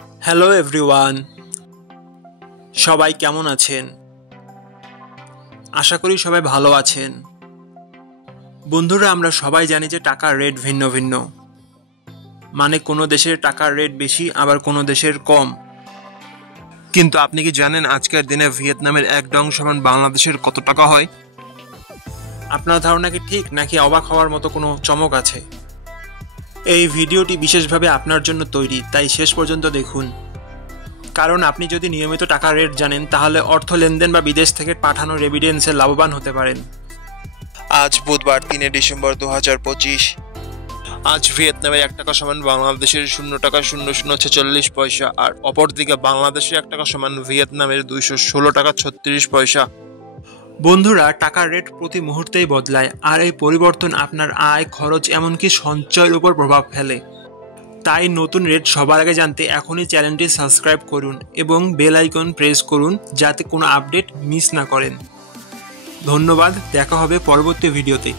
Hello everyone, সবাই কেমন আছেন? আশা করি সবাই ভালো আছেন। বন্ধুরা, আমরা সবাই জানি যে টাকার রেট ভিন্ন ভিন্ন। মানে কোনো দেশের টাকার রেট বেশি, আবার কোনো দেশের কম। কিন্তু আপনি কি জানেন আজকের দিনে ভিয়েতনামের $1 সমান বাংলাদেশের কত টাকা হয়? আপনার ধারণা কি ঠিক, নাকি অবাক হওয়ার মতো কোনো চমক আছে? এই ভিডিওটি বিশেষভাবে আপনার জন্য তৈরি, তাই শেষ পর্যন্ত দেখুন। কারণ আপনি যদি নিয়মিত টাকার রেট জানেন, তাহলে অর্থ লেনদেন বা বিদেশ থেকে পাঠানো রেমিটেন্সে লাভবান হতে পারেন। আজ বুধবার 3 ডিসেম্বর 2025। আজ ভিয়েতনামের $1 সমান বাংলাদেশের $0.0046, আর অপরদিকে বাংলাদেশের $1 সমান ভিয়েতনামের $216.36। বন্ধুরা, টাকার রেট প্রতি মুহূর্তেই বদলায়, আর এই পরিবর্তন আপনার আয়, খরচ, এমনকি সঞ্চয়ের উপর প্রভাব ফেলে। তাই নতুন রেট সবার আগে জানতে এখনই চ্যানেলটি সাবস্ক্রাইব করুন এবং বেল আইকন প্রেস করুন, যাতে কোনো আপডেট মিস না করেন। ধন্যবাদ, দেখা হবে পরবর্তী ভিডিওতে।